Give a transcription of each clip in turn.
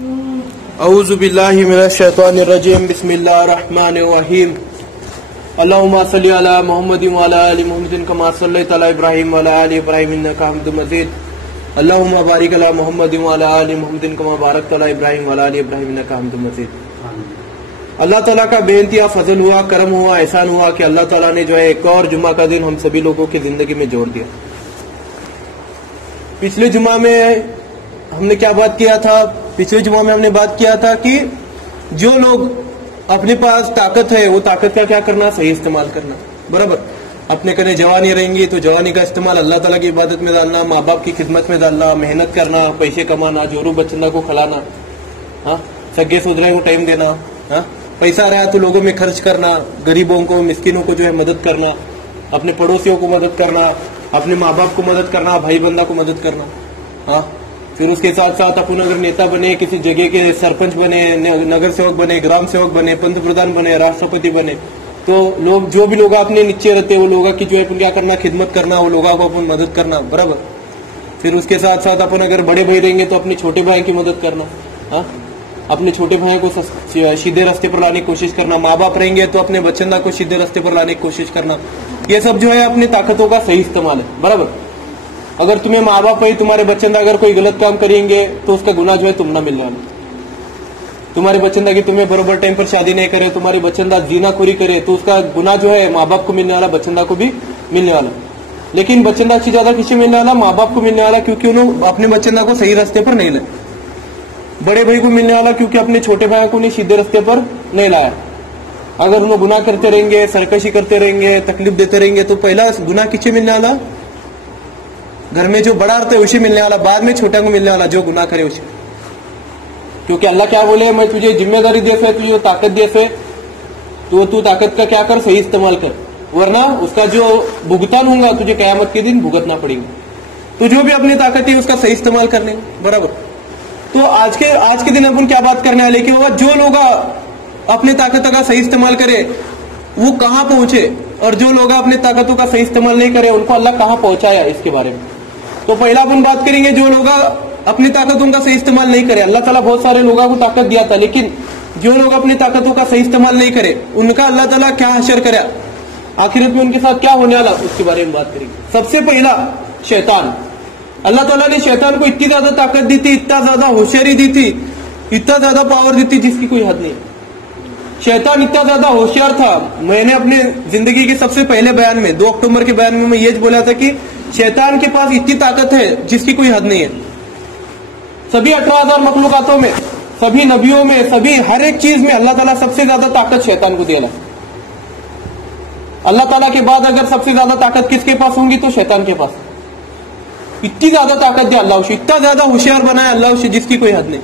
औज़ु बिल्लाहि मिनश शैतानिर रजीम बिस्मिल्लाहिर्रहमानिर्रहीम अल्लाहुम्मा सल्लि अला मुहम्मदिन व अला आलि मुहम्मदिन कमा सल्लैता अला इब्राहीम व अला आलि इब्राहीम इन्नका हमीदुम मजीद अल्लाहुम्मा बारिक अला मुहम्मदिन व अला आलि मुहम्मदिन कमा बारकता अला इब्राहीम व अला आलि इब्राहीम इन्नका हमीदुम मजीद। अल्लाह ताला का बेइंतहा फजल हुआ, करम हुआ, एहसान हुआ कि अल्लाह ताला ने जो है एक और जुमा का दिन हम सभी लोगों की जिंदगी में जोड़ दिया। पिछले जुमा में हमने क्या बात किया था? पिछले जुमा में हमने बात किया था कि जो लोग अपने पास ताकत है वो ताकत का क्या करना, सही इस्तेमाल करना। बराबर, अपने कने जवानी रहेंगी तो जवानी का इस्तेमाल अल्लाह ताला की इबादत में डालना, माँ बाप की खिदमत में डालना, मेहनत करना, पैसे कमाना, जोरू बच्चंदा को खिलाना, हाँ, सगे सुधरे को टाइम देना, हाँ, पैसा रहा तो लोगों में खर्च करना, गरीबों को, मिस्किनों को जो है मदद करना, अपने पड़ोसियों को मदद करना, अपने माँ बाप को मदद करना, भाई बंदा को मदद करना, हाँ। फिर उसके साथ साथ अपन अगर नेता बने, किसी जगह के सरपंच बने, नगर सेवक बने, ग्राम सेवक बने, पंत प्रधान बने, राष्ट्रपति बने, तो लोग जो भी लोग अपने नीचे रहते हैं वो लोगों की जो है क्या करना, खिदमत करना, वो लोगों को अपन मदद करना। बराबर, फिर उसके साथ साथ अपन अगर बड़े भाई रहेंगे तो अपने छोटे भाई की मदद करना, हाँ, अपने छोटे भाई को सीधे रास्ते पर लाने की कोशिश करना। माँ बाप रहेंगे तो अपने बच्चंदा को सीधे रास्ते पर लाने की कोशिश करना। ये सब जो है अपनी ताकतों का सही इस्तेमाल है। बराबर, अगर तुम्हें माँ बाप है, तुम्हारे बच्चंदा अगर कोई गलत काम करेंगे तो उसका गुनाह जो है तुम ना मिलने वाला। तुम्हारे बच्चंदा की तुम्हें बराबर टाइम पर शादी नहीं करे, तुम्हारी बच्चंदा जीनाखोरी करे तो उसका गुनाह जो है माँ बाप को मिलने वाला, बच्चंदा को भी मिलने वाला। लेकिन बच्चंदा से ज्यादा किसी मिलने वाला, माँ बाप को मिलने वाला, क्योंकि उन्होंने अपने बच्चंदा को सही रास्ते पर नहीं लाया। बड़े भाई को मिलने वाला क्योंकि अपने छोटे भाई को नहीं सीधे रास्ते पर नहीं लाया। अगर उन्होंने गुनाह करते रहेंगे, सरकशी करते रहेंगे, तकलीफ देते रहेंगे तो पहला गुनाह किसे मिलने वाला? घर में जो बड़ा रहता है उसे मिलने वाला, बाद में छोटा को मिलने वाला जो गुनाह करे उसे। क्योंकि अल्लाह क्या बोले, मैं तुझे जिम्मेदारी दे से, तुझे ताकत दे से, तो तू ताकत का क्या कर, सही इस्तेमाल कर, वरना उसका जो भुगतान होगा तुझे कयामत के दिन भुगतना पड़ेगा। तो जो भी अपनी ताकत है उसका सही इस्तेमाल कर लेंगे। बराबर, तो आज के दिन अपन क्या बात करने वाले कि जो लोग अपने ताकत का सही इस्तेमाल करे वो कहां पहुंचे, और जो लोग अपने ताकतों का सही इस्तेमाल नहीं करे उनको अल्लाह कहां पहुंचाया, इसके बारे में। तो पहला अपन बात करेंगे जो लोग अपनी ताकतों का सही इस्तेमाल नहीं करे। अल्लाह ताला बहुत सारे लोगों को ताकत दिया था, लेकिन जो लोग अपनी ताकतों का सही इस्तेमाल नहीं करे उनका अल्लाह ताला क्या हशर करे, आखिरत में उनके साथ क्या होने वाला, उसके बारे में बात करेंगे। सबसे पहला शैतान। अल्लाह ताला ने शैतान को इतनी ज्यादा ताकत दी थी, इतना ज्यादा होशियारी दी थी, इतना ज्यादा पावर दी थी जिसकी कोई हद नहीं। शैतान इतना ज्यादा होशियार था, मैंने अपने जिंदगी के सबसे पहले बयान में 2 अक्टूबर के बयान में मैं ये बोला था कि शैतान के पास इतनी ताकत है जिसकी कोई हद नहीं है। सभी 18,000 मखलूकातों में, सभी नबियों में, सभी हर एक चीज में अल्लाह ताला सबसे ज्यादा ताकत शैतान को दिया। अल्लाह ताला के बाद अगर सबसे ज्यादा ताकत किसके पास होंगी तो शैतान के पास। इतनी ज्यादा ताकत दिया अल्लाह उसे, इतना ज्यादा होशियार बनाया अल्लाह उसे जिसकी कोई हद नहीं।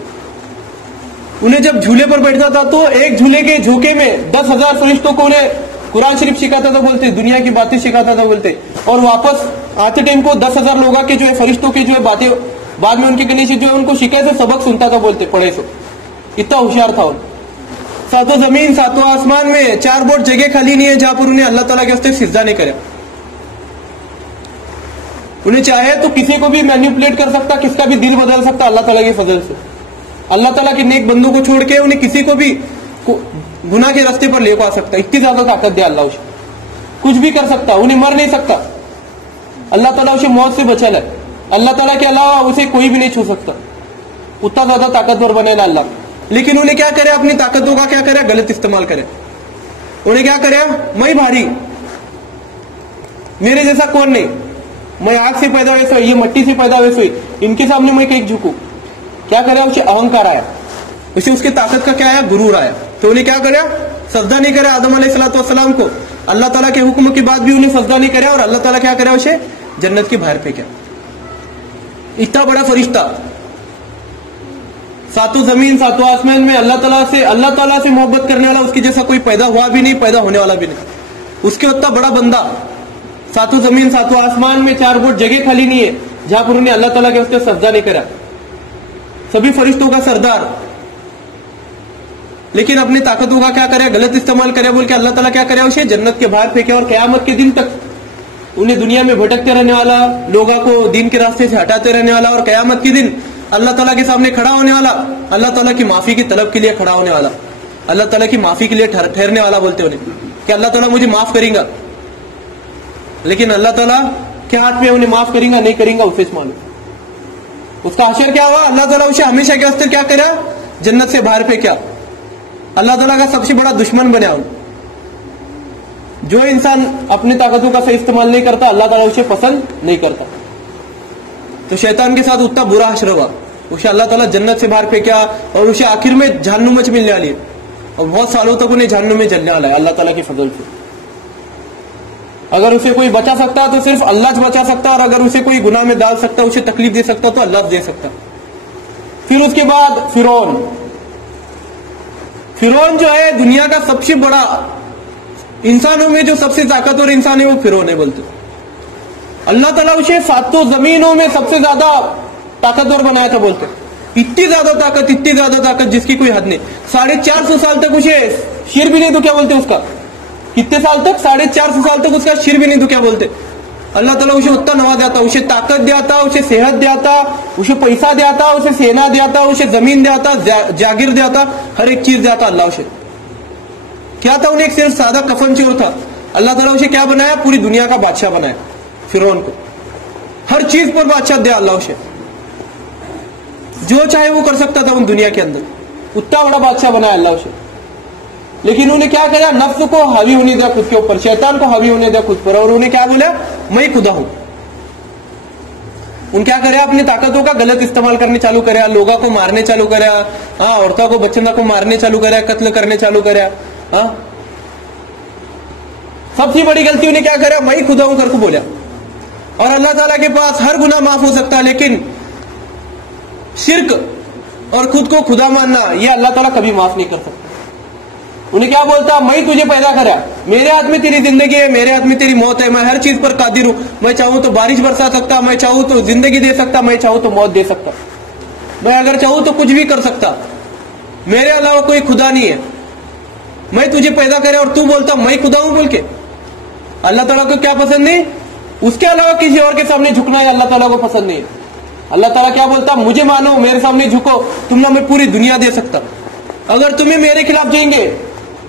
उन्हें जब झूले पर बैठता था तो एक झूले के झोंके में 10,000 फरिश्तों को उन्हें कुरान शरीफ सिखाता था बोलते, दुनिया की बातें सिखाता था बोलते, और वापस आते टाइम को 10,000 लोगों के जो है फरिश्तों के जो है बातें बाद में उनके गले से जो है उनको शिकायत से सबक सुनता था बोलते, पढ़े सो। इतना होशियार था उन। सातों जमीन, सातों आसमान में 4 बोट जगह खाली नहीं है जहां पर उन्हें अल्लाह ताला के वास्ते सिजदा नहीं करे। उन्हें चाहे तो किसी को भी मैनिपुलेट कर सकता, किसका भी दिल बदल सकता अल्लाह ताला के फजल से। अल्लाह ताला के नेक बंदों को छोड़ के उन्हें किसी को भी गुनाह के रास्ते पर ले आ सकता। इतनी ज्यादा ताकत दिया अल्लाह उसे, कुछ भी कर सकता, उन्हें मर नहीं सकता। अल्लाह ताला उसे मौत से बचा है। अल्लाह ताला के अलावा उसे कोई भी नहीं छू सकता, उतना ज्यादा ताकतवर बनेगा अल्लाह। लेकिन उन्हें क्या करे, अपनी ताकतों का क्या करे, गलत इस्तेमाल करे। उन्हें क्या करे, मैं भारी, मेरे जैसा कौन नहीं, मैं आग से पैदा वैसे, ये मट्टी से पैदा वैसे, इनके सामने मैं कहीं झुकू। क्या करे, उसे अहंकार आया, उसे उसकी ताकत का क्या आया, गुरूर आया। तो उन्हें क्या करे, सजदा नहीं करे आदम अलैहिस्सलाम को। अल्लाह ताला के हुक्म के बाद भी उन्हें सजदा नहीं करे, और अल्लाह ताला क्या करे, उसे जन्नत के बाहर फेंका। इतना बड़ा फरिश्ता, सातों जमीन, सातों आसमान में अल्लाह ताला से मोहब्बत करने वाला उसकी जैसा कोई पैदा हुआ भी नहीं, पैदा होने वाला भी नहीं। उसके उतना बड़ा बंदा, सातों जमीन, सातों आसमान में 4 बोट जगह खाली नहीं है जहां पर उन्हें अल्लाह ताला के वास्ते सजदा नहीं करा। सभी फरिश्तों का सरदार, लेकिन अपनी ताकतों का क्या करे, गलत इस्तेमाल करे बोल के अल्लाह ताला क्या करे, उसे जन्नत के बाहर फेंके। और कयामत के दिन तक उन्हें दुनिया में भटकते रहने वाला, लोगों को दीन के रास्ते से हटाते रहने वाला, और कयामत के दिन अल्लाह ताला के सामने खड़ा होने वाला, अल्लाह ताला की माफी की तलब के लिए खड़ा होने वाला, अल्लाह ताला की माफी के लिए ठहरने वाला बोलते उन्हें कि अल्लाह ताला मुझे माफ करेगा। लेकिन अल्लाह ताला क्या हाथ में उन्हें माफ करेगा नहीं करेगा उसे मालूम। उसका हशर क्या हुआ, अल्लाह ताला उसे हमेशा के वास्ते क्या करा, जन्नत से बाहर फेंका। अल्लाह ताला का सबसे बड़ा दुश्मन बना। जो इंसान अपनी ताकतों का सही इस्तेमाल नहीं करता, अल्लाह ताला उसे पसंद नहीं करता। तो शैतान के साथ उतना बुरा हशर हुआ, उसे अल्लाह ताला जन्नत से बाहर फेंका और उसे आखिर में जहन्नुम में मिलने वाली है और बहुत सालों तक उन्हें जहन्नुम में जलने वाला है अल्लाह ताला के फजल से। अगर उसे कोई बचा सकता है तो सिर्फ अल्लाह बचा सकता है, और अगर उसे कोई गुनाह में डाल सकता है, उसे तकलीफ दे सकता तो अल्लाह दे सकता। फिर उसके बाद फिरौन जो है दुनिया का सबसे बड़ा, इंसानों में जो सबसे ताकतवर इंसान है वो फिरौन है बोलते। अल्लाह ताला उसे सातों जमीनों में सबसे ज्यादा ताकतवर बनाया था बोलते। इतनी ज्यादा ताकत जिसकी कोई हद नहीं। 450 साल तक उसे सिर भी नहीं दुखा बोलते उसका। कितने साल तक? 450 साल तक उसका सिर भी नहीं दुखा बोलते। अल्लाह ताला उसे उतना नवा देता, उसे ताकत देता, उसे सेहत देता, उसे पैसा देता, उसे सेना देता, उसे जमीन देता, जागीर देता, हर एक चीज देता अल्लाह उसे। क्या था? उन्हें एक सिर्फ सादा कफन चोर था। अल्लाह ताला उसे क्या बनाया? पूरी दुनिया का बादशाह बनाया फिरौन को। हर चीज पर बादशाह दिया अल्लाह उसे, जो चाहे वो कर सकता था उन दुनिया के अंदर, उतना बड़ा बादशाह बनाया अल्लाह उसे। लेकिन उन्हें क्या करा? नफ्स को हावी होने दिया खुद के ऊपर, शैतान को हावी होने दिया खुद पर, और उन्हें क्या बोला? मैं खुदा हूं। उन क्या करे? अपनी ताकतों का गलत इस्तेमाल करने चालू करे, लोगों को मारने चालू करे, औरतों को बच्चों को मारने चालू करे, कत्ल करने चालू करे। सबसे बड़ी गलती उन्हें क्या करा? मैं खुदा हूं करके बोला। और अल्लाह ताला के पास हर गुनाह माफ हो सकता है, लेकिन शिर्क और खुद को खुदा मानना यह अल्लाह ताला कभी माफ नहीं कर सकता। उन्हें क्या बोलता? मैं तुझे पैदा करा, मेरे हाथ में तेरी जिंदगी है, मेरे हाथ में तेरी मौत है, मैं हर चीज पर कादिर हूं, मैं चाहूं तो बारिश बरसा सकता, मैं चाहूं तो जिंदगी दे सकता, मैं चाहूं तो मौत दे सकता, मैं अगर चाहूं तो कुछ भी कर सकता, मेरे अलावा कोई खुदा नहीं है। मैं तुझे पैदा करे और तू बोलता मैं खुदा हूं बोल के। अल्लाह ताला को क्या पसंद नहीं? उसके अलावा किसी और के सामने झुकना है अल्लाह ताला को पसंद नहीं है। अल्लाह ताला क्या बोलता? मुझे मानो, मेरे सामने झुको, तुमने मैं पूरी दुनिया दे सकता। अगर तुम्हें मेरे खिलाफ जाएंगे,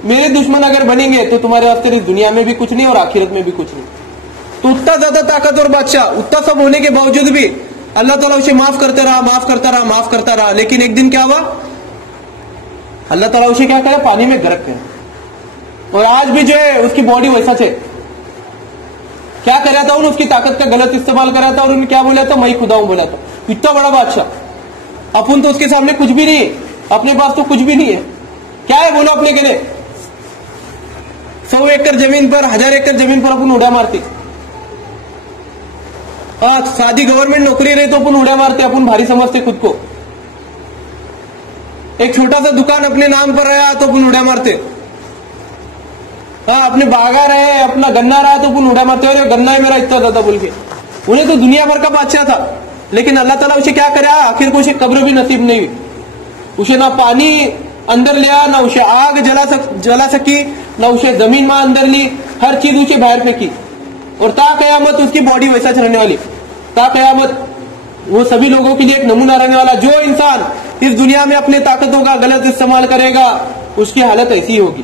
मेरे दुश्मन अगर बनेंगे, तो तुम्हारे वास्ते इस दुनिया में भी कुछ नहीं और आखिरत में भी कुछ नहीं। तो उतना ज्यादा ताकतवर बादशाह, उतना सब होने के बावजूद भी अल्लाह ताला उसे माफ करते रहा। लेकिन एक दिन क्या हुआ? अल्लाह ताला उसे क्या करे? पानी में गरक गया। और आज भी जो है उसकी बॉडी वैसा है। क्या करा था? उन्होंने उसकी ताकत का गलत इस्तेमाल करा था और उन्होंने क्या बोला था? मैं खुदा हूं बोला था। इतना बड़ा बादशाह, अपन तो उसके सामने कुछ भी नहीं है, अपने पास तो कुछ भी नहीं है। क्या है बोलो अपने के लिए? 100 एकड़ जमीन पर, 1000 एकड़ जमीन पर अपन उड़ा मारते। सादी गवर्नमेंट नौकरी रही तो अपन उड़ा मारते, अपन भारी समझते खुद को। एक छोटा सा दुकान अपने नाम पर रहा तो अपन उड़ा मारते। अपने बागा रहे, अपना गन्ना रहा तो अपन उड़ा मारते, अरे गन्ना है मेरा इतना ज्यादा बोल के। उन्हें तो दुनिया भर का बादशाह था, लेकिन अल्लाह ताला उसे क्या करा? आखिर को उसे कब्र भी नसीब नहीं हुई। उसे ना पानी अंदर लिया, ना उसे आग जला सकी, ना उसे जमीन में अंदर ली, हर चीज उसे बाहर फेंकी। और ता कयामत उसकी बॉडी वैसा रहने वाली। ता कयामत वो सभी लोगों के लिए एक नमूना रहने वाला। जो इंसान इस दुनिया में अपने ताकतों का गलत इस्तेमाल करेगा, उसकी हालत ऐसी होगी।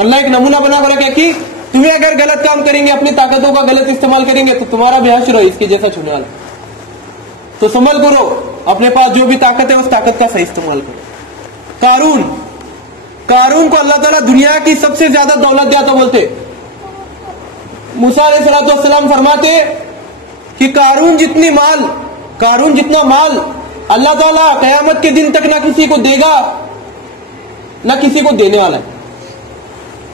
अल्लाह एक नमूना बना कर रखा कि तुम्हें अगर गलत काम करेंगे, अपनी ताकतों का गलत इस्तेमाल करेंगे, तो तुम्हारा भी हश्र इसके जैसा छूने वाला। तो संभल करो, अपने पास जो भी ताकत है उस ताकत का सही इस्तेमाल करो। कारून को अल्लाह ताला दुनिया की सबसे ज्यादा दौलत दिया तो बोलते। मूसा अलैहिस्सलाम फरमाते कि कारून जितना माल अल्लाह ताला कयामत के दिन तक ना किसी को देगा ना किसी को देने वाला है।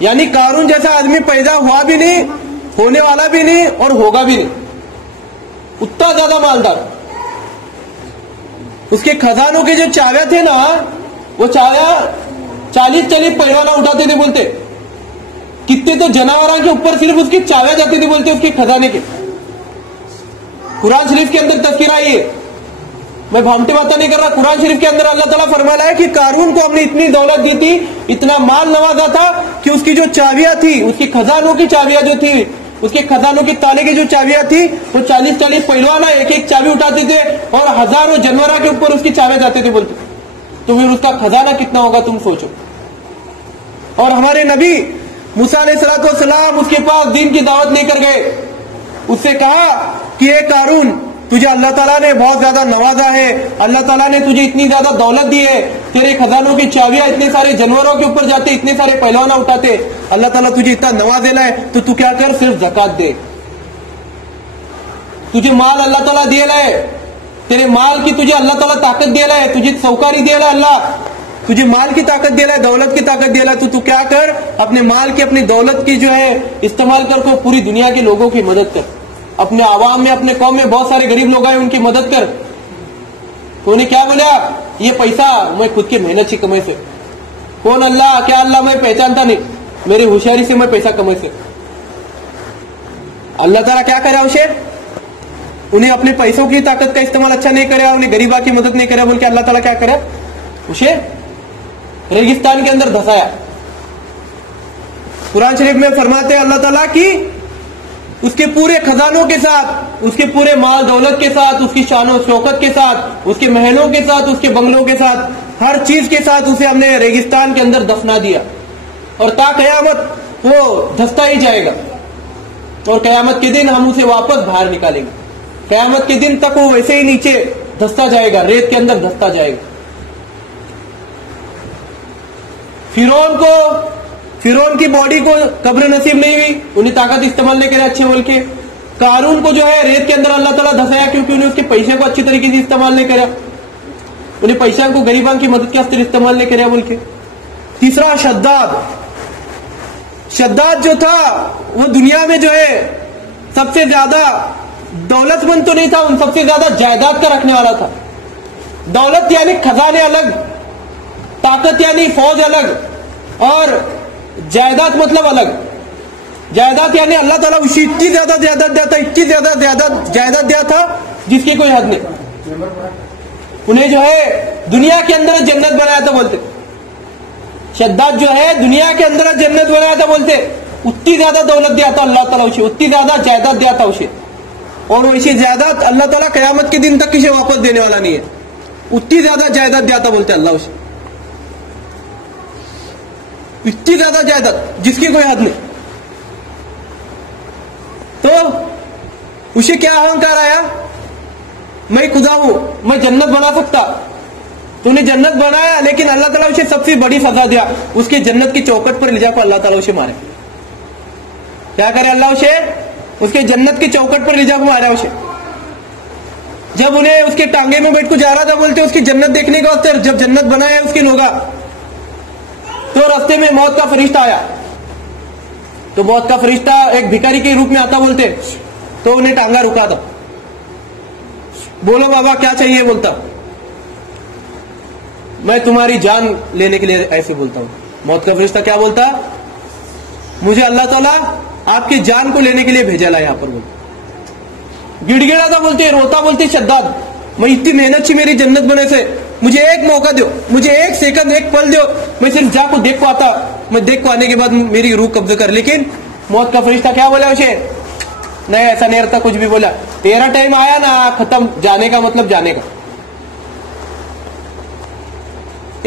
यानी कारून जैसा आदमी पैदा हुआ भी नहीं, होने वाला भी नहीं और होगा भी नहीं, उतना ज्यादा मालदार। उसके खजानों के जो चाव्या थे ना, वो चाव्या 40 पहलवान उठाते थे बोलते। कितने तो जानवरों के ऊपर सिर्फ उसकी चाव्या जाती थी बोलते, उसके खजाने के। कुरान शरीफ के अंदर तस्कीर आई है, मैं भामटे बातें नहीं कर रहा। कुरान शरीफ के अंदर अल्लाह ताला फरमाया है कि कारून को हमने इतनी दौलत दी थी, इतना माल नवाजा था कि उसकी जो चाबियां थी, उसकी खजानों की चाबियां जो थी, उसके खजानों की ताले की जो चाबियां थी वो 40-40 पहलवान एक एक चाबी उठाते थे और हजारों जानवरों के ऊपर उसकी चाबियां जाते थे बोलते। तो फिर उसका खजाना कितना होगा तुम सोचो। और हमारे नबी मूसा अलैहिस्सलाम उसके पास दीन की दावत लेकर गए, उससे कहा कि ये कारून तुझे अल्लाह ताला ने बहुत ज्यादा नवाजा है, अल्लाह ताला ने तुझे इतनी ज्यादा दौलत दी है, तेरे खजानों की चाबियां इतने सारे जानवरों के ऊपर जाते, इतने सारे पहलवान उठाते, अल्लाह ताला तुझे इतना नवाजेला है, तो तू क्या कर, सिर्फ ज़कात दे। तुझे माल अल्लाह ताला दिया है, तेरे माल की तुझे अल्लाह ताला ताकत दिया है, तुझे सौकारी दिया अल्लाह, तुझे माल की ताकत दिया है, दौलत की ताकत दिया है, तो तू क्या कर, अपने माल की अपनी दौलत की जो है इस्तेमाल कर को पूरी दुनिया के लोगों की मदद कर। अपने आवाम में अपने कौम में बहुत सारे गरीब लोग आए, उनकी मदद कर। तो उन्हें क्या बोला, ये पैसा मैं खुद की मेहनत से कमाई से, कौन अल्लाह, क्या अल्लाह मैं पहचानता नहीं, मेरी होशियारी से मैं पैसा कमाई से। अल्लाह ताला क्या करे उसे, उन्हें अपने पैसों की ताकत का इस्तेमाल अच्छा नहीं करे, उन्हें गरीबा की मदद नहीं करे, बोल के अल्लाह ताला क्या करे, उसे रेगिस्तान के अंदर धसाया। कुरान शरीफ में फरमाते हैं अल्लाह ताला की उसके पूरे खजानों के साथ, उसके पूरे माल दौलत के साथ, उसकी शानो शौकत के साथ, उसके महलों के साथ, उसके बंगलों के साथ, हर चीज के साथ उसे हमने रेगिस्तान के अंदर दफना दिया। और ता कयामत वो धसता ही जाएगा, और कयामत के दिन हम उसे वापस बाहर निकालेंगे। कयामत के दिन तक वो वैसे ही नीचे धसता जाएगा, रेत के अंदर धसता जाएगा। फिरौन की बॉडी को कब्र नसीब नहीं हुई, उन्हें ताकत इस्तेमाल नहीं करे अच्छे बोल के। कारून को जो है रेत के अंदर अल्लाह ताला धसाया, क्योंकि उन्हें उसके पैसे को अच्छी तरीके से इस्तेमाल नहीं करा, उन्हें पैसा को गरीबां की मदद के वास्ते इस्तेमाल नहीं करा बोल के। तीसरा शद्दाद जो था वो दुनिया में जो है सबसे ज्यादा दौलतमंद तो नहीं था, उन सबसे ज्यादा जायदाद का रखने वाला था। दौलत यानी खजाने अलग, ताकत यानी फौज अलग, और जायदाद मतलब अलग। जायदाद यानी अल्लाह ताला उसी इतनी ज्यादा जायदाद दिया था, इतनी ज्यादा जायदाद दिया था जिसकी कोई हद नहीं। उन्हें जो है दुनिया के अंदर जन्नत बनाया था बोलते। शद्दाद जो है दुनिया के अंदर जन्नत बनाया था बोलते। उतनी ज्यादा दौलत दिया था अल्लाह ताला उसे, उतनी ज्यादा जायदाद दिया था उसे, और वैसी जायदाद अल्लाह ताला कयामत के दिन तक किसे वापस देने वाला नहीं है। उतनी ज्यादा जायदाद दिया था बोलते अल्लाह उसे, इतनी ज्यादा जायदाद जिसकी कोई हद नहीं। तो उसे क्या अहंकार आया, मैं खुदा हूं, मैं जन्नत बना सकता। तूने जन्नत बनाया, लेकिन अल्लाह ताला उसे सबसे बड़ी सजा दिया, उसके जन्नत की चौखट पर ले जाकर अल्लाह ताला उसे मारे। क्या करे अल्लाह उसे, उसके जन्नत की चौखट पर ले जाकर मारा उसे। जब उन्हें उसके टांगे में बैठ को जा रहा था बोलते उसकी जन्नत देखने का वास्ते, जब जन्नत बनाया उसके लोगा, तो रास्ते में मौत का फरिश्ता आया। तो मौत का फरिश्ता एक भिखारी के रूप में आता बोलते, तो उन्हें टांगा रुका था। बोलो बाबा क्या चाहिए, बोलता मैं तुम्हारी जान लेने के लिए ऐसे बोलता हूं। मौत का फरिश्ता क्या बोलता, मुझे अल्लाह ताला आपकी जान को लेने के लिए भेजा ला यहां पर। बोलते गिड़गिड़ा था बोलते, रोता बोलते शद्दाद, मैं इतनी मेहनत से मेरी जन्नत बने से, मुझे एक मौका दो, मुझे एक सेकंड एक पल दो, मैं सिर्फ जाको देख को आता, मैं देख को आने के बाद मेरी रूह कब्जा कर। लेकिन मौत का फरिश्ता क्या बोला उसे, नहीं ऐसा नहीं रहता, कुछ भी बोला, तेरा टाइम आया ना खत्म, जाने का मतलब जाने का।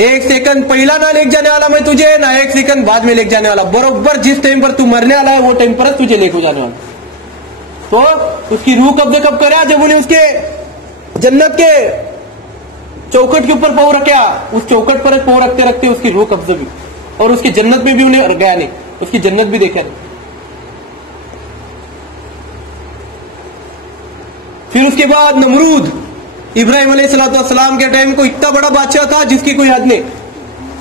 एक सेकंड पहला ना लेके जाने वाला मैं तुझे, ना एक सेकंड बाद में लेके जाने वाला, बरोबर जिस टाइम पर तू मरने वाला है वो टाइम पर तुझे लेके जाने वाला। तो उसकी रूह कब्जा कब करा, जब उन्हें उसके जन्नत के चौखट के ऊपर पाँव रखा, उस चौखट पर पाँव रखते रखते उसकी रूह कब्जा भी, और उसकी जन्नत में भी उन्हें गया नहीं, उसकी जन्नत भी देखा नहीं। फिर उसके बाद नमरूद, इब्राहिम अलैहिस्सलाम के टाइम को इतना बड़ा बादशाह था जिसकी कोई हद नहीं।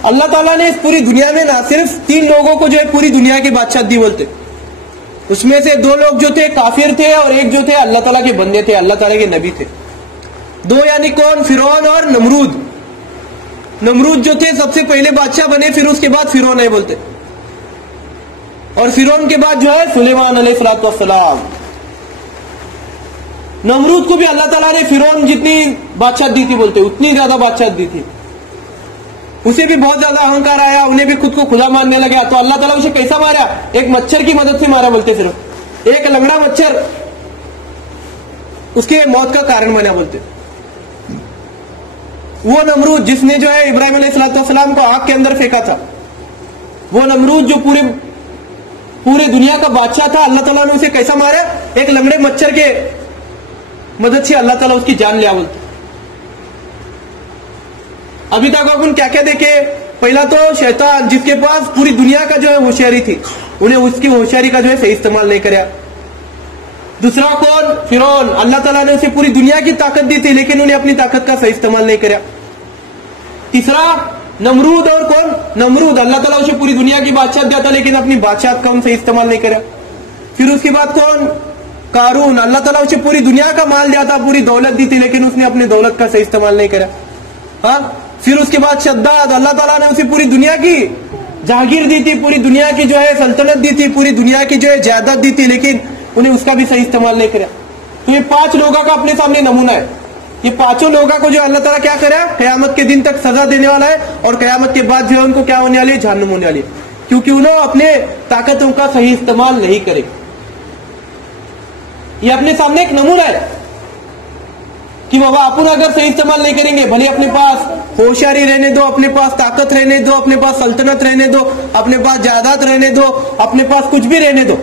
अल्लाह ताला ने इस पूरी दुनिया में ना सिर्फ 3 लोगों को जो है पूरी दुनिया की बादशाह दी बोलते। उसमें से 2 लोग जो थे काफिर थे, और एक जो थे अल्लाह ताला के बंदे थे, अल्लाह ताला के नबी थे। 2 यानी कौन, फिरौन और नमरूद। नमरूद जो थे सबसे पहले बादशाह बने, फिर उसके बाद फिरौन है बोलते, और फिरौन के बाद जो है सुलेमान अलैहिस्सलाम। नमरूद को भी अल्लाह ताला ने फिरौन जितनी बादशाह दी थी बोलते, उतनी ज्यादा बादशाह दी थी। उसे भी बहुत ज्यादा अहंकार आया, उन्हें भी खुद को खुदा मानने लगा। तो अल्लाह ताला उसे कैसा मारा, एक मच्छर की मदद से मारा बोलते। फिर एक लंगड़ा मच्छर उसके मौत का कारण बना बोलते। वो नमरूद जिसने जो है इब्राहिम अलैहिस्सलाम को आग के अंदर फेंका था, वो नमरूद जो पूरे दुनिया का बादशाह था, अल्लाह ताला ने उसे कैसा मारा? एक लंगड़े मच्छर के मदद से अल्लाह ताला उसकी जान लिया बोलते। अभी तक अपन क्या क्या देखे? पहला तो शैतान जिसके पास पूरी दुनिया का जो है होशियारी थी, उन्हें उसकी होशियारी का जो है सही इस्तेमाल नहीं कराया। दूसरा कौन? फिरौन, अल्लाह ताला ने उसे पूरी दुनिया की ताकत दी थी लेकिन उन्हें अपनी ताकत का सही इस्तेमाल नहीं कराया। तीसरा नमरूद, और कौन? नमरूद, अल्लाह ताला उसे पूरी दुनिया की बादशाह दिया था लेकिन अपनी बादशाह का सही इस्तेमाल नहीं कराया। फिर उसके बाद कौन? कारून, अल्लाह ताला उसे पूरी दुनिया का माल दिया था, पूरी दौलत दी थी लेकिन उसने अपनी दौलत का सही इस्तेमाल नहीं करा। हाँ, फिर उसके बाद शद्दाद, अल्लाह ताला ने उसे पूरी दुनिया की जहागीर दी थी, पूरी दुनिया की जो है सल्तनत दी थी, पूरी दुनिया की जो है जायदाद दी थी लेकिन उन्हें उसका भी सही इस्तेमाल नहीं करा। तो ये 5 लोगों का अपने सामने नमूना है। ये 5 लोगों को जो अल्लाह ताला क्या करा? कयामत के दिन तक सजा देने वाला है और कयामत के बाद जो है उनको क्या होने वाली है? जहन्नम होने वाली है, क्योंकि उन्होंने अपने ताकतों का सही इस्तेमाल नहीं करे। ये अपने सामने एक नमूना है कि बाबा अपन अगर सही इस्तेमाल नहीं करेंगे, भले अपने पास होशियारी रहने दो, अपने पास ताकत रहने दो, अपने पास सल्तनत रहने दो, अपने पास जायदाद रहने दो, अपने पास कुछ भी रहने दो,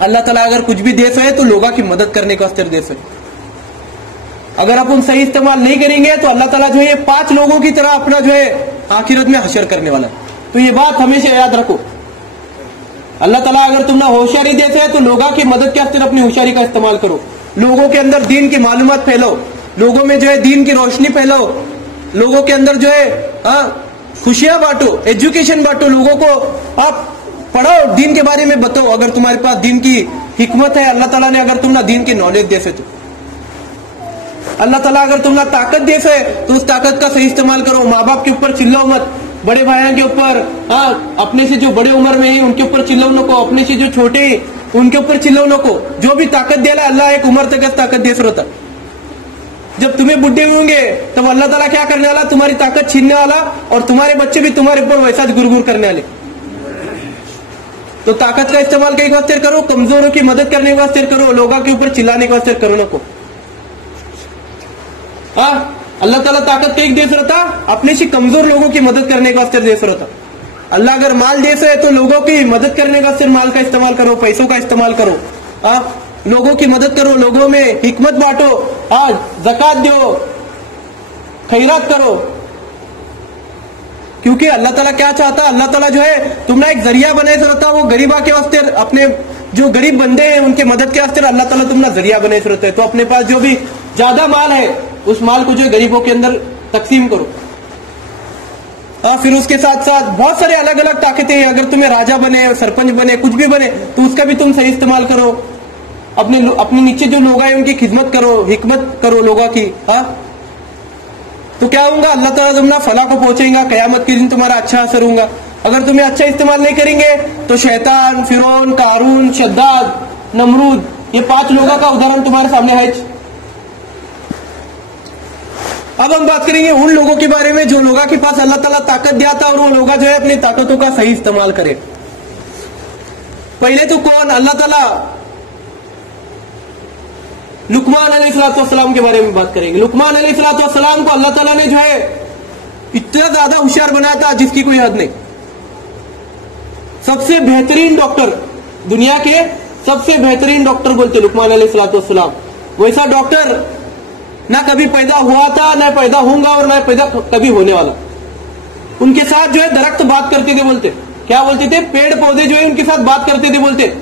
अल्लाह ताला अगर कुछ भी दे सके तो लोगों की मदद करने का अस्तर दे सके। अगर अपन सही इस्तेमाल नहीं करेंगे तो अल्लाह ताला जो है 5 लोगों की तरह अपना जो है आखिरत में हशर करने वाला है। तो ये बात हमेशा याद रखो, अल्लाह ताला अगर तुमने होशियारी देते हैं तो लोगों की मदद के अस्तर अपनी होशियारी का इस्तेमाल करो, लोगों के अंदर दीन की मालूमात फैलाओ, लोगों में जो है दीन की रोशनी फैलाओ, लोगों के अंदर जो है खुशियां बांटो, एजुकेशन बांटो, लोगों को आप पढ़ाओ, दीन के बारे में बताओ। अगर तुम्हारे पास दीन की हिकमत है, अल्लाह ताला ने अगर तुमने दीन की नॉलेज दे से, तो अल्लाह ताला अगर तुमने ताकत दे से तो उस ताकत का सही इस्तेमाल करो। माँ बाप के ऊपर चिल्लाओ मत, बड़े भाइयों के ऊपर, अपने से जो बड़े उम्र में है उनके ऊपर चिल्लाओ नको, अपने से जो छोटे हैं उनके ऊपर चिल्लाओ नको। जो भी ताकत देला अल्लाह एक उम्र तक ताकत दे सकता। जब तुम्हें बुढ़े होंगे तब अल्लाह ताला क्या करने वाला? तुम्हारी ताकत छीनने वाला और तुम्हारे बच्चे भी तुम्हारे ऊपर वैसा गुरगुर करने वाले। तो ताकत का इस्तेमाल कई वास्ते करो, कमजोरों की मदद करने का वास्ते करो, लोगों के ऊपर चिल्लाने का वास्ते करो नको। अल्लाह ताला ताकत कई दे सकता, अपने से कमजोर लोगों की मदद करने का वास्ते दे सकता। अल्लाह अगर माल दे से तो लोगों की मदद करने का वास्ते माल का इस्तेमाल करो, पैसों का इस्तेमाल करो, लोगों की मदद करो, लोगों में हिकमत बांटो, आज ज़कात दो, खैरात करो। क्योंकि अल्लाह ताला क्या चाहता? अल्लाह ताला जो है तुमने एक जरिया बनाए रहता, वो गरीबा के वास्ते, अपने जो गरीब बंदे हैं उनके मदद के वास्ते अल्लाह ताला तुमने जरिया बनाए रहता है। तो अपने पास जो भी ज्यादा माल है उस माल को जो है गरीबों के अंदर तकसीम करो। फिर उसके साथ साथ बहुत सारे अलग अलग ताकतें हैं। अगर तुम्हें राजा बने, सरपंच बने, कुछ भी बने तो उसका भी तुम सही इस्तेमाल करो। अपने नीचे जो लोग आए उनकी खिदमत करो, हिकमत करो लोगों की। तो क्या होगा? अल्लाह ताला तुमने फला को पहुंचेगा, कयामत के दिन तुम्हारा अच्छा असर होगा। अगर तुम्हें अच्छा इस्तेमाल नहीं करेंगे तो शैतान, फिरौन, कारून, शद्दाद, नमरूद, ये 5 लोगों का उदाहरण तुम्हारे सामने है। अब हम बात करेंगे उन लोगों के बारे में जो लोगों के पास अल्लाह ताला ताकत दिया था और वो लोग जो है अपनी ताकतों का सही इस्तेमाल करे। पहले तो कौन? अल्लाह ताला लुकमान अलैहिस्सलाम के बारे में बात करेंगे। लुकमान अलैहिस्सलाम को अल्लाह ताला ने जो है इतना ज्यादा होशियार बनाया था जिसकी कोई हद नहीं। सबसे बेहतरीन डॉक्टर, दुनिया के सबसे बेहतरीन डॉक्टर बोलते लुकमान अलैहिस्सलाम। वैसा डॉक्टर ना कभी पैदा हुआ था, ना पैदा होगा और ना पैदा कभी होने वाला। उनके साथ जो है दरख्त बात करते थे, बोलते क्या बोलते थे? पेड़ पौधे जो है उनके साथ बात करते थे, बोलते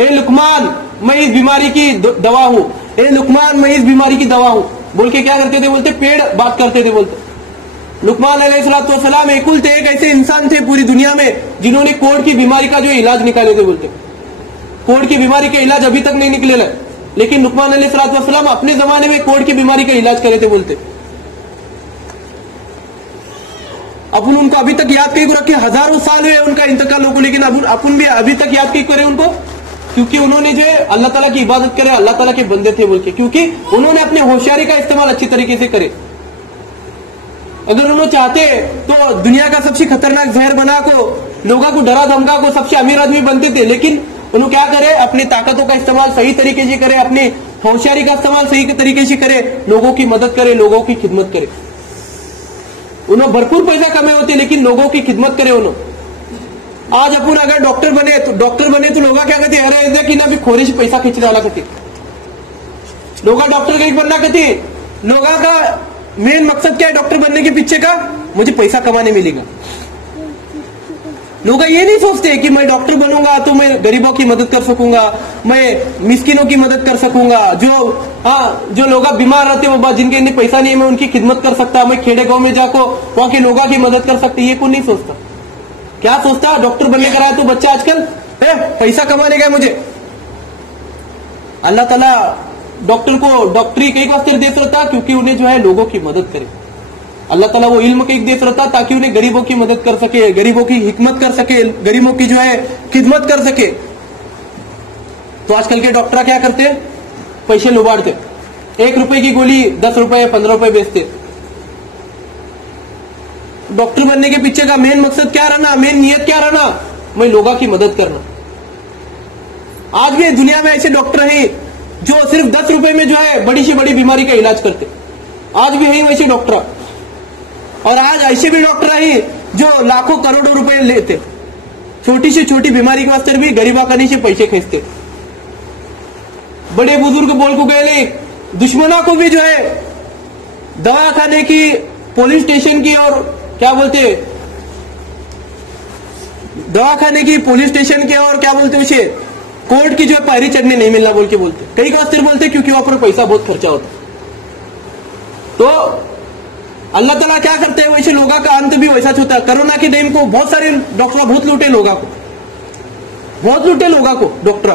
ए लुकमान मैं इस बीमारी की दवा हूं, ए लुकमान मैं इस बीमारी की दवा हूं बोल के क्या करते थे? बोलते पेड़ बात करते थे। बोलते लुकमान अलैहिस्सलाम एकुलते एक ऐसे इंसान थे पूरी दुनिया में जिन्होंने कोढ़ की बीमारी का जो इलाज निकाले थे। बोलते कोढ़ की बीमारी का इलाज अभी तक नहीं निकले, लेकिन लुकमान अलैहिस्सलाम अपने जमाने में कोढ़ की बीमारी का इलाज करे थे। बोलते अपन उनको अभी तक याद कहीं रखे, हजारों साल हुए उनका इंतकाल हो, लेकिन अपन भी अभी तक याद कहीं करे उनको, क्योंकि उन्होंने जो है अल्लाह ताला की इबादत करे, अल्लाह ताला के बंदे थे बोल के, क्योंकि उन्होंने अपने होशियारी का इस्तेमाल अच्छी तरीके से करे। अगर उन्होंने चाहते तो दुनिया का सबसे खतरनाक जहर बना को, लोगों को डरा धमका को सबसे अमीर आदमी बनते थे, लेकिन उन्होंने क्या करे, अपनी ताकतों का इस्तेमाल सही तरीके से करे, अपनी होशियारी का इस्तेमाल सही तरीके से करे, लोगों की मदद करे, लोगों की खिदमत करे। उन्होंने भरपूर पैसा कमाए होते लेकिन लोगों की खिदमत करे उन्होंने। आज अपन अगर डॉक्टर बने तो लोग क्या कहते, अरे देखिए ना अभी खोरे से पैसा खींचने वाला कहते, लोग डॉक्टर का बनना कहते। लोगों का मेन मकसद क्या है डॉक्टर बनने के पीछे का, मुझे पैसा कमाने मिलेगा। लोग ये नहीं सोचते कि मैं डॉक्टर बनूंगा तो मैं गरीबों की मदद कर सकूंगा, मैं मिस्किनों की मदद कर सकूंगा, जो लोग बीमार रहते हैं बाबा, जिनके इतने पैसा नहीं है, मैं उनकी खिदमत कर सकता, मैं खेड़े गांव में जाकर वहां के लोगों की मदद कर सकती। ये कौन नहीं सोचता। क्या सोचता, डॉक्टर बनने का रहा है तो बच्चा आजकल पैसा कमाने का मुझे। अल्लाह ताला डॉक्टर को डॉक्टरी कई वास्ते देता रहता क्योंकि उन्हें जो है लोगों की मदद करे। अल्लाह ताला वो इल्म कई देता रहता ताकि उन्हें गरीबों की मदद कर सके, गरीबों की हिकमत कर सके, गरीबों की जो है खिदमत कर सके। तो आजकल के डॉक्टर क्या करते हैं, पैसे लुबाड़ते, 1 रुपए की गोली 10 रुपए 15 रुपए बेचते। डॉक्टर बनने के पीछे का मेन मकसद क्या रहना, मेन नियत क्या रहना, मैं लोगों की मदद करना। आज भी दुनिया में ऐसे डॉक्टर हैं जो सिर्फ 10 रुपए में जो है बड़ी से बड़ी बीमारी का इलाज करते। आज भी है वैसे डॉक्टर, और आज ऐसे भी डॉक्टर हैं जो लाखों करोड़ों रुपए लेते, छोटी से छोटी बीमारी के वास्ते भी गरीबा करने से पैसे खींचते। बड़े बुजुर्ग बोल को गए, दुश्मनों को भी जो है दवा खाने की, पुलिस स्टेशन की, और क्या बोलते, दवा खाने की, पुलिस स्टेशन के, और क्या बोलते उसे, कोर्ट की जो है पायरी चढ़ने नहीं मिलना बोल के बोलते। कई वास्ते बोलते क्योंकि वहां पर पैसा बहुत खर्चा होता। तो अल्लाह ताला क्या करते हैं, वैसे लोगों का अंत भी वैसा होता है। कोरोना के टाइम को बहुत सारे डॉक्टर बहुत लूटे लोगों को, डॉक्टर।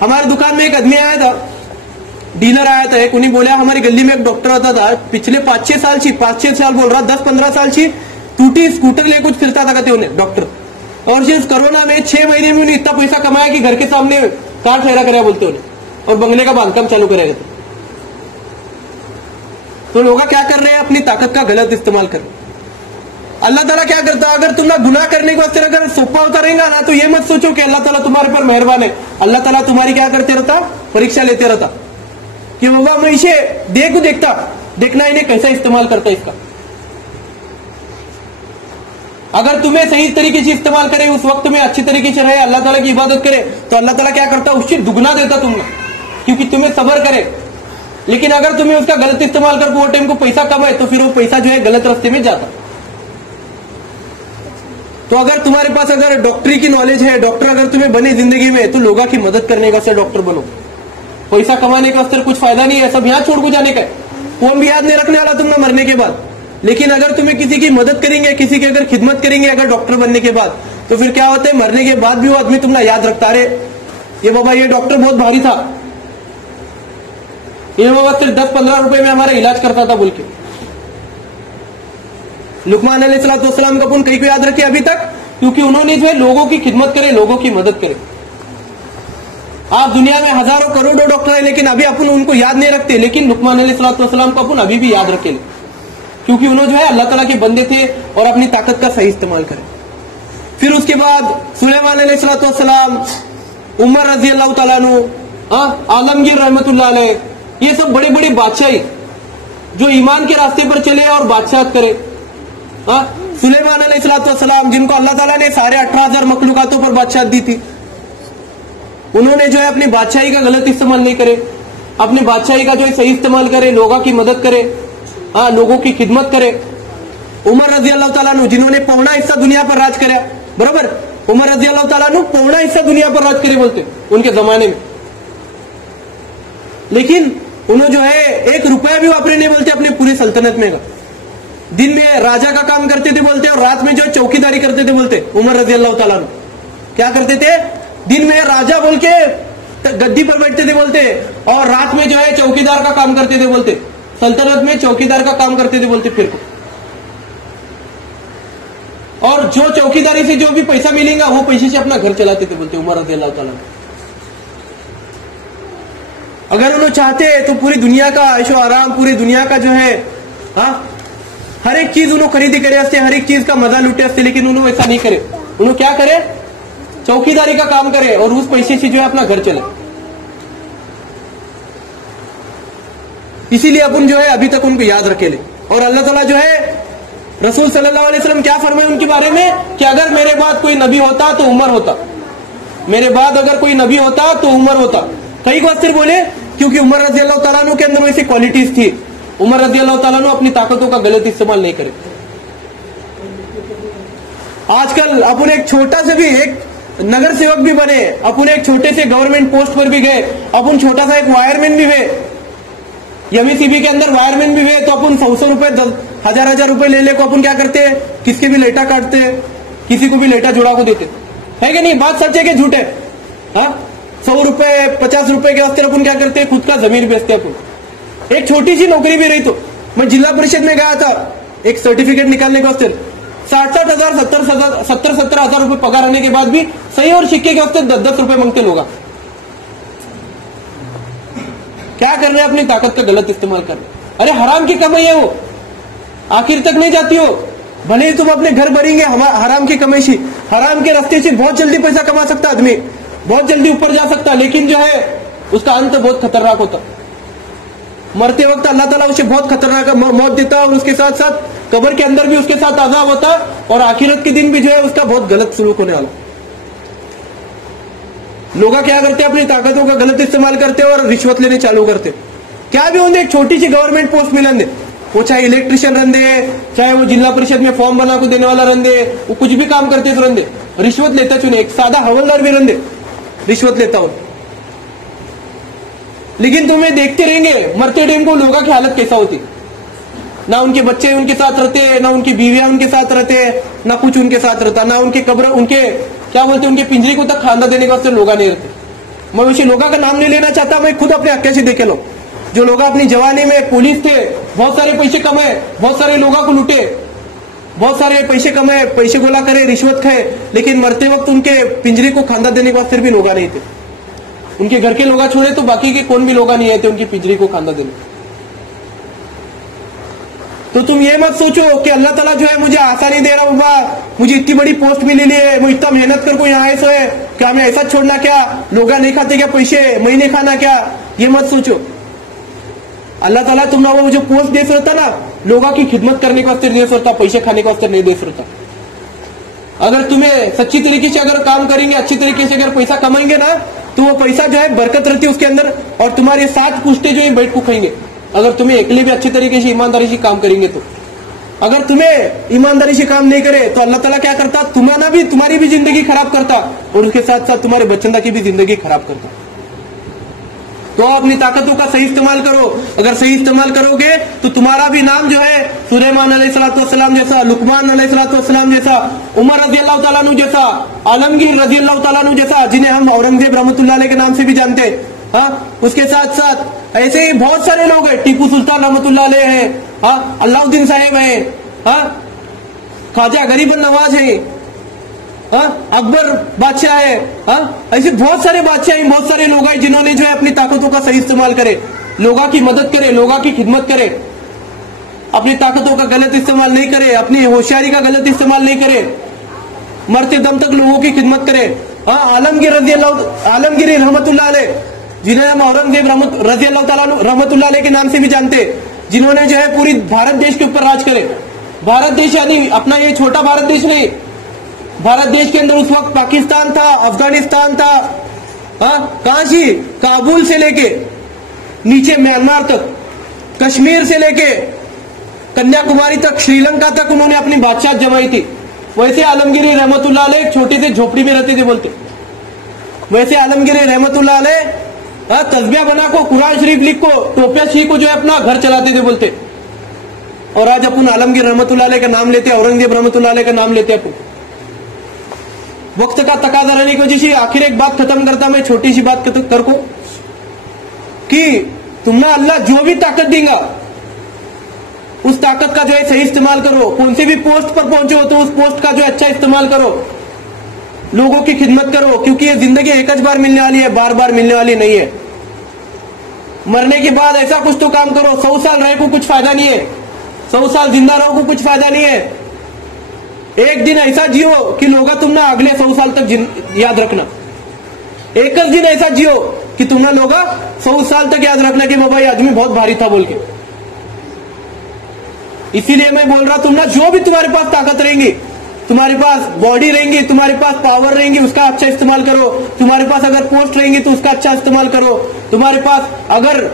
हमारे दुकान में एक आदमी आया था, डीलर आया था एक, उन्हें बोला हमारी गली में एक डॉक्टर आता था, पिछले 5-6 साल बोल रहा, 10-15 साल से टूटी स्कूटर ले कुछ फिरता था कहते उन्हें डॉक्टर। और सिर्फ कोरोना में 6 महीने में उन्हें इतना पैसा कमाया कि घर के सामने कार ठहरा कराया बोलते उन्हें, और बंगले का बांधकाम चालू कराया। तो लोग क्या कर रहे हैं, अपनी ताकत का गलत इस्तेमाल कर रहे हैं। अल्लाह ताला क्या करता है, अगर तुम ना गुनाह करने के वास्ते अगर सोपा होता रहेगा ना, तो ये मत सोचो कि अल्लाह ताला तुम्हारे पर मेहरबान है। अल्लाह ताला तुम्हारी क्या करते रहता, परीक्षा लेते रहता कि बाबा मैं इसे देखना इन्हें कैसा इस्तेमाल करता है इसका। अगर तुम्हें सही तरीके से इस्तेमाल करे, उस वक्त में अच्छी तरीके से रहे, अल्लाह ताला की इबादत करे, तो अल्लाह ताला क्या करता, उससे दुगना देता तुम्हें, क्योंकि तुम्हें सब्र करे। लेकिन अगर तुम्हें उसका गलत इस्तेमाल कर वो टाइम को पैसा कमाए, तो फिर वो पैसा जो है गलत रास्ते में जाता। तो अगर तुम्हारे पास अगर डॉक्टरी की नॉलेज है, डॉक्टर अगर तुम्हें बने जिंदगी में, तो लोगों की मदद करने का से डॉक्टर बनो। पैसा कमाने का असर कुछ फायदा नहीं है, सब यहाँ छोड़ को जाने का है। फोन भी याद नहीं रखने वाला तुमने मरने के बाद। लेकिन अगर तुम्हें किसी की मदद करेंगे, किसी की अगर खिदमत करेंगे अगर डॉक्टर बनने के बाद, तो फिर क्या होता है, मरने के बाद भी वो आदमी तुमने याद रखता रहे, ये बाबा ये डॉक्टर बहुत भारी था, ये बाबा सिर्फ 10-15 रुपए में हमारा इलाज करता था बोल के। लुकमान अलैहिस्सलाम का अपन कई को याद रखे अभी तक, क्योंकि उन्होंने जो है लोगों की खिदमत करे, लोगों की मदद करे। आज दुनिया में हजारों करोड़ों डॉक्टर है, लेकिन अभी अपन उनको याद नहीं रखते, लेकिन लुकमान अलैहिस्सलाम को अपन अभी भी याद रखे, क्योंकि उन्होंने जो है अल्लाह ताला के बंदे थे और अपनी ताकत का सही इस्तेमाल करे। फिर उसके बाद सुलेमान अलैहिस्सलाम, उमर रजी अल्लाह ताला अन्हु, आलमगीर रहमतुल्लाह अलैह, ये सब बड़े बड़े बादशाह जो ईमान के रास्ते पर चले और बादशाहत करे। सुलेमान अलैहिस्सलाम जिनको अल्लाह ताला ने सारे 18,000 मखलूकातों पर बादशाहत दी थी, उन्होंने जो है अपनी बादशाही का गलत इस्तेमाल नहीं करे, अपनी बादशाही का जो है सही इस्तेमाल करे, लोगों की मदद करे, लोगों की खिदमत करे। उमर रजी अल्लाह ताला अन्हु जिन्होंने पौना हिस्सा दुनिया पर राज कराया, बराबर, उमर रजी अल्लाह ताला अन्हु पौना हिस्सा दुनिया पर राज करे बोलते उनके जमाने में। लेकिन उन्होंने जो है 1 रुपया भी वापरे नहीं बोलते अपनी पूरी सल्तनत में। दिन में राजा का काम करते थे बोलते, और रात में जो चौकीदारी करते थे बोलते। उमर रजी अल्लाह ताला अन्हु क्या करते थे, दिन में राजा बोल के गद्दी पर बैठते थे बोलते, और रात में जो है चौकीदार का काम करते थे बोलते, सल्तनत में चौकीदार का काम करते थे बोलते फिर को। और जो चौकीदारी से जो भी पैसा मिलेगा वो पैसे से अपना घर चलाते थे बोलते उमर रज़ी अल्लाह ताला। अगर उन्होंने चाहते तो पूरी दुनिया का ऐशो आराम, पूरी दुनिया का जो है हर एक चीज उन्होंने खरीदी करे, हर एक चीज का मजा लुटे, लेकिन उन्होंने ऐसा नहीं करे। उन्होंने क्या करे, चौकीदारी का काम करे और उस पैसे से जो है अपना घर चले। इसीलिए अपन जो है अभी तक उनको याद रखे ले। और अल्लाह ताला जो है, रसूल सल्लल्लाहु अलैहि वसल्लम क्या फरमाए उनके बारे में कि अगर मेरे बाद कोई नबी होता तो उमर होता, मेरे बाद अगर कोई नबी होता तो उमर होता। कई बार बोले क्योंकि उमर रजी अल्लाह तआला अन्हु के अंदर वैसी क्वालिटीज थी। उमर रजी अल्लाह तआला अन्हु अपनी ताकतों का गलत इस्तेमाल नहीं करे। आजकल अपन एक छोटा से भी एक नगर सेवक भी बने, अपन एक छोटे से गवर्नमेंट पोस्ट पर भी गए, अपन छोटा सा एक वायरमैन भी हुए, एमईसीबी के अंदर वायरमैन भी हुए, तो अपन 100 रुपए 1000 रुपए ले ले को अपन क्या करते हैं, किसके भी लेटा काटते हैं, किसी को भी लेटा जुड़ा को देते है कि नहीं? बात सच है कि झूठ है? 100 रुपए 50 रुपए के वास्ते अपन क्या करते हैं, खुद का जमीन बेचते अपन। एक छोटी सी नौकरी भी रही तो मैं जिला परिषद में गया था एक सर्टिफिकेट निकालने के वास्ते, 60 हजार 70 हजार रुपए पगार आने के बाद भी सही और सिक्के के वास्ते 10 रुपए मांगते लोग। क्या कर रहे हैं? अपनी ताकत का गलत इस्तेमाल कर रहे हैं। अरे हराम की कमाई है वो, आखिर तक नहीं जाती हो। भले ही तुम अपने घर भरेंगे हराम की कमाई से, हराम के रास्ते से बहुत जल्दी पैसा कमा सकता आदमी, बहुत जल्दी ऊपर जा सकता, लेकिन जो है उसका अंत बहुत खतरनाक होता। मरते वक्त अल्लाह ताला उसे बहुत खतरनाक मौत देता और उसके साथ साथ कब्र के अंदर भी उसके साथ अज़ाब होता और आखिरत के दिन भी जो है उसका बहुत गलत सलूक होने वाला। लोग क्या करते हैं, अपनी ताकतों का गलत इस्तेमाल करते और रिश्वत लेने चालू करते। क्या भी होंगे, एक छोटी सी गवर्नमेंट पोस्ट मिलन दे, वो चाहे इलेक्ट्रिशियन रन दे, चाहे वो जिला परिषद में फॉर्म बना को देने वाला रन दे, वो कुछ भी काम करते रन दे, रिश्वत लेता चुने। एक सादा हवलदार भी रन दे, रिश्वत लेता हो। लेकिन तुम्हें देखते रहेंगे मरते टाइम को लोगों की हालत कैसा होती, ना उनके बच्चे उनके साथ रहते, ना उनकी बीवियां उनके साथ रहते, ना कुछ उनके साथ रहता, ना उनके कब्र उनके क्या बोलते उनके पिंजरी को तक खाना देने के वास्ते लोग नहीं रहते। मैं वैसे लोगों का नाम नहीं लेना चाहता, मैं खुद अपने अक्के से देखे लो। जो लोग अपनी जवानी में पुलिस थे, बहुत सारे पैसे कमाए, बहुत सारे लोगों को लूटे, बहुत सारे पैसे कमाए, पैसे गोला करे, रिश्वत खाए, लेकिन मरते वक्त उनके पिंजरे को खाना देने के वास्ते भी लोग नहीं थे। उनके घर के लोग छोड़े तो बाकी के कौन भी लोग नहीं आए थे उनकी पिंजरी को खाना देने। तो तुम ये मत सोचो कि अल्लाह ताला जो है मुझे आसानी दे रहा होगा, मुझे इतनी बड़ी पोस्ट मिली है, मुझे इतना मेहनत कर को यहाँ ऐसा है, क्या मैं ऐसा छोड़ना, क्या लोग नहीं खाते क्या पैसे, मैं नहीं खाना क्या? ये मत सोचो। अल्लाह ताला तुम वो जो पोस्ट दे सकता ना, लोगों की खिदमत करने के वास्ते दे सकता, पैसे खाने के वास्ते नहीं दे सकता। अगर तुम्हें सच्ची तरीके से अगर काम करेंगे, अच्छी तरीके से अगर पैसा कमाएंगे ना, तो वो पैसा जो है बरकत रहती है उसके अंदर, और तुम्हारे 7 पुश्ते जो है बैठ को खाएंगे। अगर तुम्हें अकेले भी अच्छी तरीके से ईमानदारी से काम करेंगे तो। अगर तुम्हें ईमानदारी से काम नहीं करे तो अल्लाह ताला क्या करता, तुम्हारी भी जिंदगी खराब करता और उसके साथ साथ तुम्हारे बच्चों की भी जिंदगी खराब करता। तो अपनी ताकतों का सही इस्तेमाल करो। अगर सही इस्तेमाल करोगे तो तुम्हारा भी नाम जो है सुलेमान अलैहिस्सलाम जैसा, लुकमान अलैहिस्सलाम जैसा, उमर रजी अल्लाह तआला अन्हु जैसा, आलमगीर रजी अल्लाह तआला अन्हु जैसा, जिन्हें हम औरंगजेब रहमतुल्लाह अलैह के नाम से भी जानते हैं। उसके साथ साथ ऐसे ही बहुत सारे लोग हैं, टीपू सुल्तान रहमतुल्लाह अलैह हैं, अलाउद्दीन साहेब हैं, ख्वाजा गरीब नवाज है, अकबर बादशाह है, ऐसे बहुत सारे बादशाह हैं, बहुत सारे लोग हैं जिन्होंने जो है अपनी ताकतों का सही इस्तेमाल करे, लोगों की मदद करे, लोगों की खिदमत करे, अपनी ताकतों का गलत इस्तेमाल नहीं करे, अपनी होशियारी का गलत इस्तेमाल नहीं करे, मरते दम तक लोगों की खिदमत करे। आलमगीर रहमतुल्लाह अलैह, जिन्हें हम औरंगजेब रजी अल्लाह तआला रहमतुल्लाह अलैह के नाम से भी जानते, जिन्होंने जो है पूरी भारत देश के ऊपर राज करे। भारत देश यानी अपना ये छोटा भारत देश नहीं, भारत देश के अंदर उस वक्त पाकिस्तान था, अफगानिस्तान था, काशी, काबुल से लेके नीचे म्यांमार तक, कश्मीर से लेके कन्याकुमारी तक, श्रीलंका तक उन्होंने अपनी बादशाह जमाई थी। वैसे आलमगीर रहमतुल्लाह अलैह छोटे से झोपड़ी में रहते थे बोलते, वैसे आलमगीर रहमतुल्लाह अलैह तस्बिया बना को, कुरान शरीफ लिख को, टोपिया सी को जो है अपना घर चलाते थे बोलते। और आज अपन आलमगीर रहमतुल्लाह अलैह का नाम लेते, औरंगजेब रहमतुल्लाह अलैह का नाम लेते। अपन वक्त का तकाजा रहने की वजह से आखिर एक बात खत्म करता मैं, छोटी सी बात कर को, कि तुम्हें अल्लाह जो भी ताकत देगा उस ताकत का जो है सही इस्तेमाल करो। कौन सी भी पोस्ट पर पहुंचो तो उस पोस्ट का जो अच्छा इस्तेमाल करो, लोगों की खिदमत करो, क्योंकि ये जिंदगी एक ज बार मिलने वाली है, बार बार मिलने वाली नहीं है। मरने के बाद ऐसा कुछ तो काम करो, 100 साल रहे को कुछ फायदा नहीं है, 100 साल जिंदा रहो को कुछ फायदा नहीं है। एक दिन ऐसा जियो कि लोग तुम ना अगले 100 साल तक याद रखना। एक दिन ऐसा जियो कि तुम ना लोग 100 साल तक याद रखना कि बाबा ये आदमी बहुत भारी था बोल के। इसीलिए मैं बोल रहा, तुम ना जो भी तुम्हारे पास ताकत रहेंगी, तुम्हारे पास बॉडी रहेंगी, तुम्हारे पास पावर रहेंगी, उसका अच्छा इस्तेमाल करो। तुम्हारे पास अगर पोस्ट रहेंगी तो उसका अच्छा इस्तेमाल करो। तुम्हारे पास अगर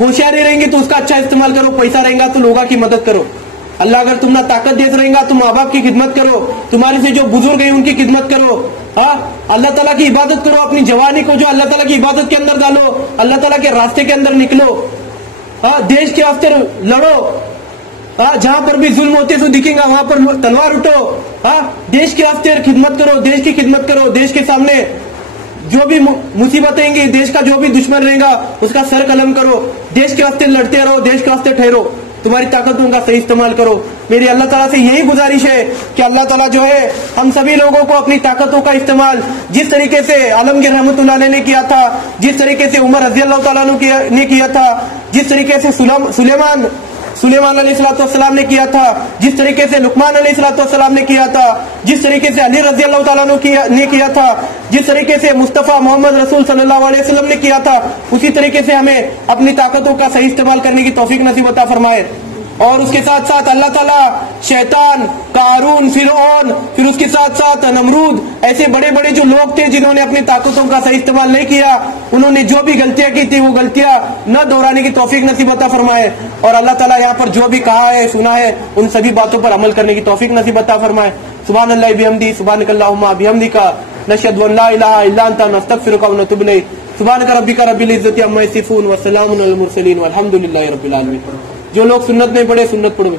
होशियारी रहेंगी तो उसका अच्छा इस्तेमाल करो। पैसा रहेगा तो लोगों की मदद करो। अल्लाह अगर तुम ना ताकत देता रहेगा तो माँ बाप की खिदमत करो। तुम्हारे से जो बुजुर्ग है उनकी खिदमत करो। अल्लाह ताला की इबादत करो। अपनी जवानी को जो अल्लाह ताला की इबादत के अंदर डालो, अल्लाह ताला के रास्ते के अंदर निकलो। देश के वास्ते लड़ो। जहां पर भी जुल्म होते तो दिखेगा वहां पर तलवार उठो। देश के वास्ते खिदमत करो, देश की खिदमत करो। देश के सामने जो भी मुसीबतें आएंगी, देश का जो भी दुश्मन रहेगा उसका सर कलम करो। देश के वास्ते लड़ते रहो, देश के वास्ते ठहरो। तुम्हारी ताकतों का सही इस्तेमाल करो। मेरी अल्लाह ताला से यही गुजारिश है कि अल्लाह ताला जो है हम सभी लोगों को अपनी ताकतों का इस्तेमाल जिस तरीके से आलमगीर रहमतुल्लाह अलैह ने किया था, जिस तरीके से उमर रज़ी अल्लाह ताला ने किया था, जिस तरीके से सुलेमान अलैहिस्सलाम ने किया था, जिस तरीके से लुकमान अलैहिस्सलाम ने किया था, जिस तरीके से अली रज़ी अल्लाह ताला ने किया था, जिस तरीके से मुस्तफ़ा मोहम्मद रसूल सल्लल्लाहु अलैहि वसल्लम ने किया था, उसी तरीके से हमें अपनी ताकतों का सही इस्तेमाल करने की तौफीक नसीब अता फरमाए। और उसके साथ साथ अल्लाह ताला शैतान, कारून, फिरौन, फिर उसके साथ साथ नमरूद, ऐसे बड़े बड़े जो लोग थे जिन्होंने अपनी ताकतों का सही इस्तेमाल नहीं किया, उन्होंने जो भी गलतियां की थी वो गलतियां न दोहराने की तौफीक नसीब अता फरमाए। और अल्लाह ताला यहाँ पर जो भी कहा है, सुना है, उन सभी बातों पर अमल करने की तौफीक नसीब अता फरमाए। सुभानअल्लाह बिहम्दी, सुभानकल्लाहुम्मा बिहम्दिका, नशहदु अन ला इलाहा इल्ला अंता, नस्तगफिरुका व नतूबु इलैक। सुभानक रब्बिका रब्बिल इज्जति अम्मा यसिफून व सलामुन अलल मुरसलीन वल्हम्दुलिल्लाहि रब्बिल आलमीन। जो लोग सुन्नत नहीं पढ़े सुन्नत पढ़ो।